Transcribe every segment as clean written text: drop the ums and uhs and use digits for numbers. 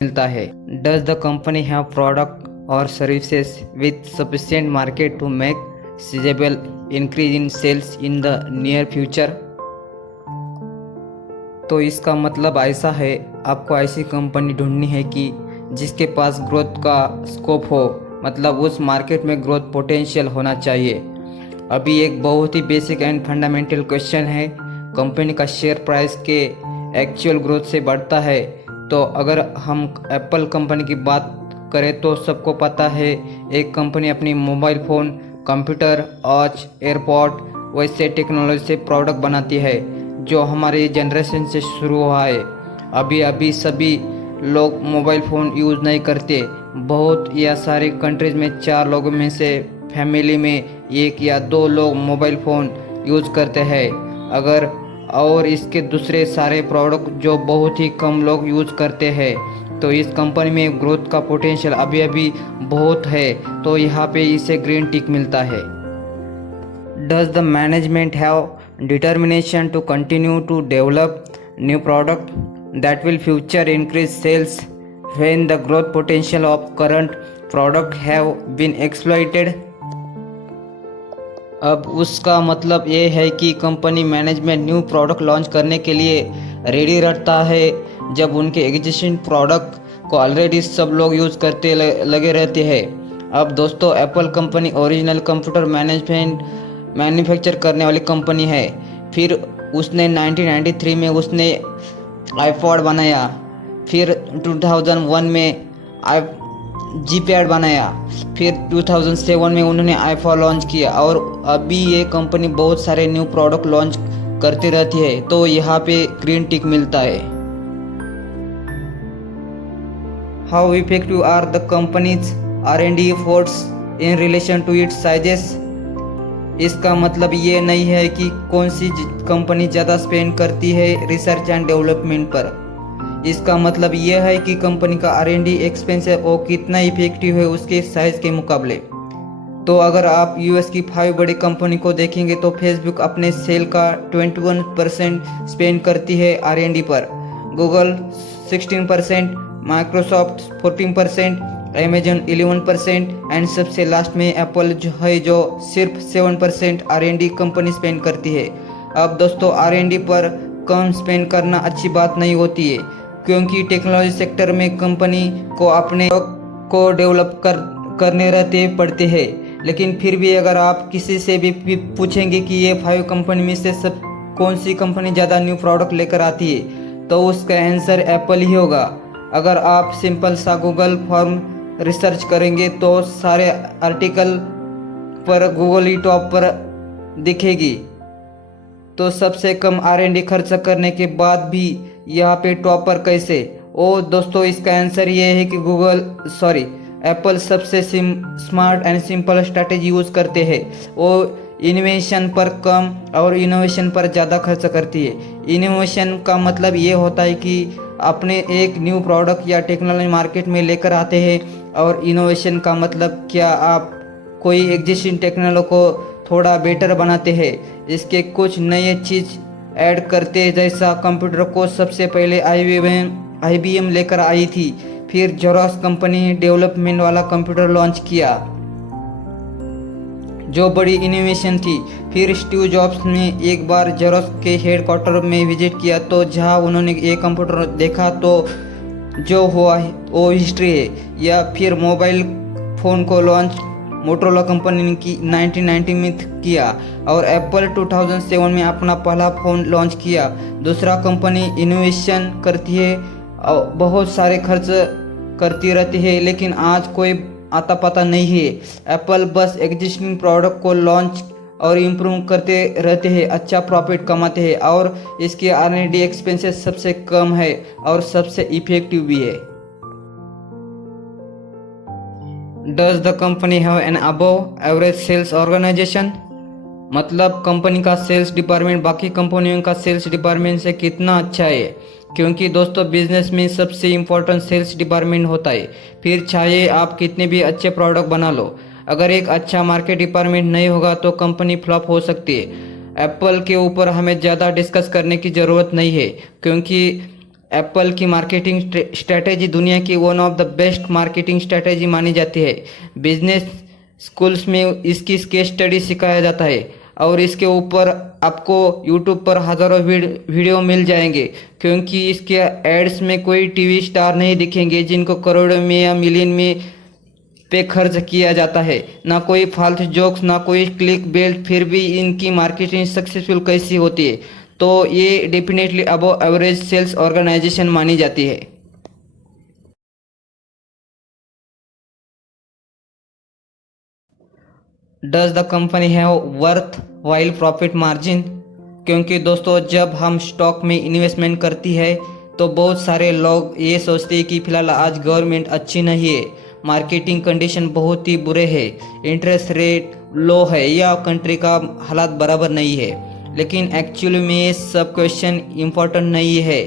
मिलता है। Does the company have product और services with sufficient market to make sizeable increase in sales in the near future. तो इसका मतलब ऐसा है, आपको ऐसी कंपनी ढूंढनी है कि जिसके पास ग्रोथ का स्कोप हो, मतलब उस मार्केट में ग्रोथ पोटेंशियल होना चाहिए। अभी एक बहुत ही बेसिक एंड फंडामेंटल क्वेश्चन है, कंपनी का शेयर प्राइस के एक्चुअल ग्रोथ से बढ़ता है। तो अगर हम एप्पल कंपनी की बात करें तो सबको पता है, एक कंपनी अपनी mobile phone, computer, watch, AirPod वैसे टेक्नोलॉजी से प्रोडक्ट बनाती है जो हमारे जनरेशन से शुरू हुआ है। अभी अभी सभी लोग मोबाइल फ़ोन यूज़ नहीं करते। बहुत या सारे कंट्रीज़ में 4 लोगों में से फैमिली में 1 या 2 लोग मोबाइल फ़ोन यूज़ करते हैं। अगर और इसके दूसरे सारे प्रोडक्ट जो बहुत ही कम लोग यूज़ करते हैं। तो इस कंपनी में ग्रोथ का पोटेंशियल अभी अभी बहुत है, तो यहाँ पे इसे ग्रीन टिक मिलता है। Does the management have determination to continue to develop new product that will future increase sales when the growth potential of current product have been exploited. अब उसका मतलब ये है कि company management new product launch करने के लिए ready रहता है जब उनके एग्जिस्टिंग प्रोडक्ट को ऑलरेडी सब लोग यूज़ करते लगे रहते हैं। अब दोस्तों, Apple company original computer manufacture करने वाली कंपनी है। फिर उसने 1993 में उसने आईपॉड बनाया, फिर 2001 में जीपैड बनाया, फिर 2007 में उन्होंने आईफोन लॉन्च किया और अभी ये कंपनी बहुत सारे न्यू प्रोडक्ट लॉन्च करती रहती है। तो यहाँ पे ग्रीन टिक मिलता है। How effective are the companies R&D efforts in relation to its sizes. इसका मतलब ये नहीं है कि कौन सी कंपनी ज़्यादा स्पेंड करती है रिसर्च एंड डेवलपमेंट पर। इसका मतलब यह है कि कंपनी का R&D एक्सपेंस है वो कितना इफेक्टिव है उसके साइज के मुकाबले। तो अगर आप US की 5 बड़ी कंपनी को देखेंगे तो फेसबुक अपने सेल का 21% स्पेंड करती है R&D पर, गूगल 16%, माइक्रोसॉफ्ट 14%, अमेजन 11% एंड सबसे लास्ट में एप्पल जो सिर्फ 7% R&D कंपनी स्पेंड करती है। अब दोस्तों, R&D पर कम स्पेंड करना अच्छी बात नहीं होती है, क्योंकि टेक्नोलॉजी सेक्टर में कंपनी को अपने को डेवलप करने रहते पड़ते हैं। लेकिन फिर भी अगर आप किसी से भी पूछेंगे कि ये 5 कंपनी में से सब कौन सी कंपनी ज़्यादा न्यू प्रोडक्ट लेकर आती है, तो उसका आंसर एप्पल ही होगा। अगर आप सिंपल सा गूगल फॉर्म रिसर्च करेंगे तो सारे आर्टिकल पर गूगल ही टॉप पर दिखेगी। तो सबसे कम R&D खर्च करने के बाद भी यहाँ पे टॉप पर कैसे? ओ दोस्तों, इसका आंसर ये है कि एप्पल सबसे smart and simple strategy use करते हैं। वो इनोवेशन पर कम और इनोवेशन पर ज़्यादा खर्च करती है। इनोवेशन का मतलब ये होता है कि अपने एक न्यू प्रोडक्ट या टेक्नोलॉजी मार्केट में लेकर आते हैं, और इनोवेशन का मतलब क्या, आप कोई एग्जिस्टिंग टेक्नोलॉजी को थोड़ा बेटर बनाते हैं, इसके कुछ नए चीज़ ऐड करते हैं। जैसा कंप्यूटर को सबसे पहले IBM लेकर आई थी, फिर जेरॉक्स कंपनी ने डेवलपमेंट वाला कंप्यूटर लॉन्च किया जो बड़ी इनोवेशन थी। फिर स्टीव जॉब्स ने एक बार जेरॉक्स के हेडक्वार्टर में विजिट किया, तो जहां उन्होंने ये कंप्यूटर देखा तो जो हुआ वो हिस्ट्री है। या फिर मोबाइल फ़ोन को लॉन्च मोटोरोला कंपनी ने 1990 में किया, और एप्पल 2007 में अपना पहला फ़ोन लॉन्च किया। दूसरा कंपनी इनोवेशन करती है और बहुत सारे खर्च करती रहती है, लेकिन आज कोई आता पता नहीं है। एप्पल बस एग्जिस्टिंग प्रोडक्ट को लॉन्च और इम्प्रूव करते रहते हैं, अच्छा प्रॉफिट कमाते हैं, और इसके R&D एक्सपेंसेस सबसे कम है और सबसे इफेक्टिव भी है। Does the company have an above average sales organisation. मतलब कंपनी का सेल्स डिपार्टमेंट बाकी कंपनियों का सेल्स डिपार्टमेंट से कितना अच्छा है, क्योंकि दोस्तों बिजनेस में सबसे इम्पोर्टेंट सेल्स डिपार्टमेंट होता है। फिर चाहे आप कितने भी अच्छे प्रोडक्ट बना लो, अगर एक अच्छा मार्केट डिपार्टमेंट नहीं होगा तो कंपनी फ्लॉप हो सकती है। एप्पल के ऊपर हमें ज़्यादा डिस्कस करने की ज़रूरत नहीं है, क्योंकि एप्पल की मार्केटिंग स्ट्रेटेजी दुनिया की one of the best marketing strategy मानी जाती है। बिजनेस स्कूल्स में इसकी केस स्टडी सिखाया जाता है और इसके ऊपर आपको यूट्यूब पर हज़ारों वीडियो मिल जाएंगे, क्योंकि इसके एड्स में कोई टीवी स्टार नहीं दिखेंगे जिनको करोड़ों में या मिलियन में पे खर्च किया जाता है। ना कोई फालतू जोक्स, ना कोई क्लिक बेल्ट, फिर भी इनकी मार्केटिंग सक्सेसफुल कैसी होती है? तो ये definitely above average sales organisation मानी जाती है। Does the company have worthwhile profit margin? क्योंकि दोस्तों, जब हम स्टॉक में इन्वेस्टमेंट करती है तो बहुत सारे लोग ये सोचते हैं कि फिलहाल आज गवर्नमेंट अच्छी नहीं है, मार्केटिंग कंडीशन बहुत ही बुरे है, इंटरेस्ट रेट लो है या कंट्री का हालात बराबर नहीं है। लेकिन एक्चुअली में ये सब क्वेश्चन इम्पोर्टेंट नहीं है।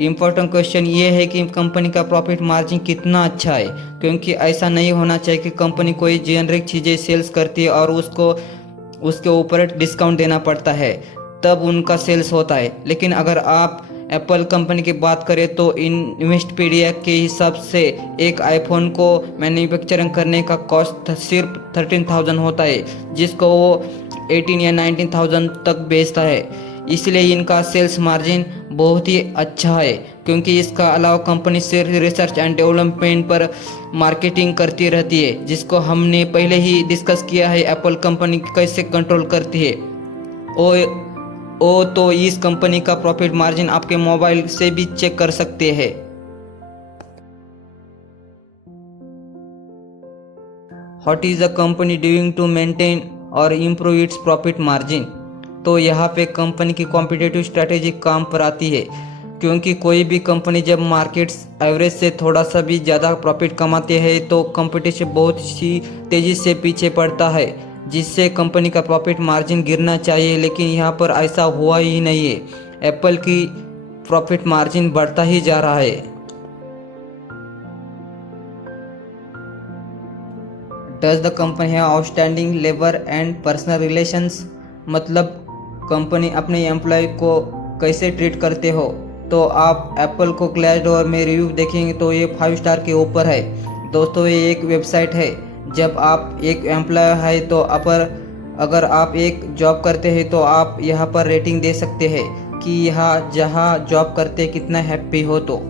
इम्पोर्टेंट क्वेश्चन ये है कि कंपनी का प्रॉफिट मार्जिन कितना अच्छा है, क्योंकि ऐसा नहीं होना चाहिए कि कंपनी कोई जेनरिक चीज़ें सेल्स करती है और उसके ऊपर डिस्काउंट देना पड़ता है, तब उनका सेल्स होता है। लेकिन अगर आप एप्पल कंपनी की बात करें तो इन्वेस्टपीडिया के हिसाब से एक आईफोन को मैन्युफैक्चरिंग करने का कॉस्ट सिर्फ 13,000 होता है, जिसको वो 18 या 19,000 तक बेचता है। इसलिए इनका सेल्स मार्जिन बहुत ही अच्छा है, क्योंकि इसका अलावा कंपनी सिर्फ रिसर्च एंड डेवलपमेंट पर मार्केटिंग करती रहती है, जिसको हमने पहले ही डिस्कस किया है एप्पल कंपनी कैसे कंट्रोल करती है। तो इस कंपनी का प्रॉफिट मार्जिन आपके मोबाइल से भी चेक कर सकते हैं। What is the company doing to maintain और इम्प्रूव इट्स प्रॉफिट मार्जिन? तो यहाँ पे कंपनी की कॉम्पिटिटिव स्ट्रैटेजी काम पर आती है, क्योंकि कोई भी कंपनी जब मार्केट्स एवरेज से थोड़ा सा भी ज़्यादा प्रॉफिट कमाते हैं तो कंपटीशन बहुत ही तेज़ी से पीछे पड़ता है, जिससे कंपनी का प्रॉफिट मार्जिन गिरना चाहिए। लेकिन यहाँ पर ऐसा हुआ ही नहीं है, एप्पल की प्रॉफिट मार्जिन बढ़ता ही जा रहा है। Does the company have outstanding labour and personal relations? मतलब कंपनी अपने एम्प्लॉय को कैसे ट्रीट करते हो? तो आप एप्पल को ग्लासडोर में रिव्यू देखेंगे तो ये 5 स्टार के ऊपर है। दोस्तों, ये एक वेबसाइट है। जब आप एक एम्प्लॉय है तो अगर आप एक जॉब करते हैं तो आप यहाँ पर रेटिंग दे सकते हैं कि यहाँ जहाँ जॉब करते कितना हैप्पी हो। तो